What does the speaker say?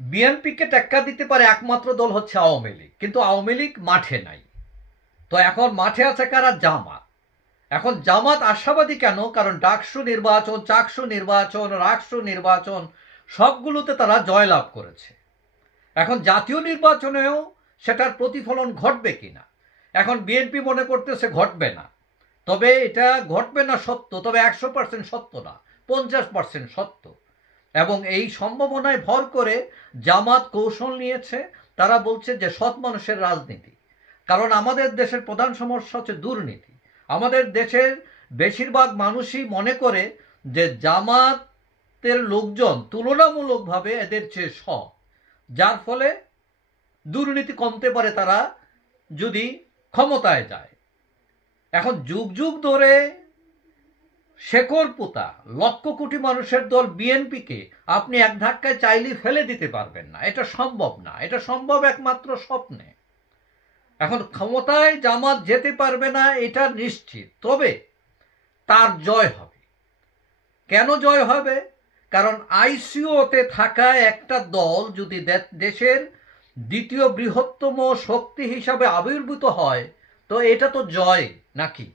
বিএনপিকে টেক্কা দিতে পারে একমাত্র দল হচ্ছে আওয়ামী লীগ, কিন্তু আওয়ামী লীগ মাঠে নাই। তো এখন মাঠে আছে কারা? জামাত। এখন জামাত আশাবাদী কেন? কারণ ডাকসু নির্বাচন, চাকসু নির্বাচন, রাকসু নির্বাচন, সবগুলোতে তারা জয়লাভ করেছে। এখন জাতীয় নির্বাচনেও সেটার প্রতিফলন ঘটবে কিনা? এখন বিএনপি মনে করতেছে ঘটবে না। তবে এটা ঘটবে না সত্য, তবে একশো পার্সেন্ট সত্য না, পঞ্চাশ পার্সেন্ট সত্য। এবং এই সম্ভাবনায় ভর করে জামাত কৌশল নিয়েছে। তারা বলছে যে সৎ মানুষের রাজনীতি। কারণ আমাদের দেশের প্রধান সমস্যা হচ্ছে দুর্নীতি। আমাদের দেশের বেশিরভাগ মানুষই মনে করে যে জামাতের লোকজন তুলনামূলকভাবে এদের চেয়ে সৎ। যার ফলে দুর্নীতি কমতে পারে তারা যদি ক্ষমতায় যায়। এখন যুগ যুগ ধরে শেকড় পোতা, লক্ষ কোটি মানুষের দল বিএনপিকে আপনি এক ধাক্কায় চাইলে ফেলে দিতে পারবেন না। এটা সম্ভব না। এটা সম্ভব একমাত্র স্বপ্নে। এখন ক্ষমতায় জামাত যেতে পারবে না, এটা নিশ্চিত। তবে তার জয় হবে। কেন জয় হবে? কারণ আইসিওতে থাকা একটা দল যদি দেশের দ্বিতীয় বৃহত্তম শক্তি হিসাবে আবির্ভূত হয়, তো এটা তো জয় নাকি?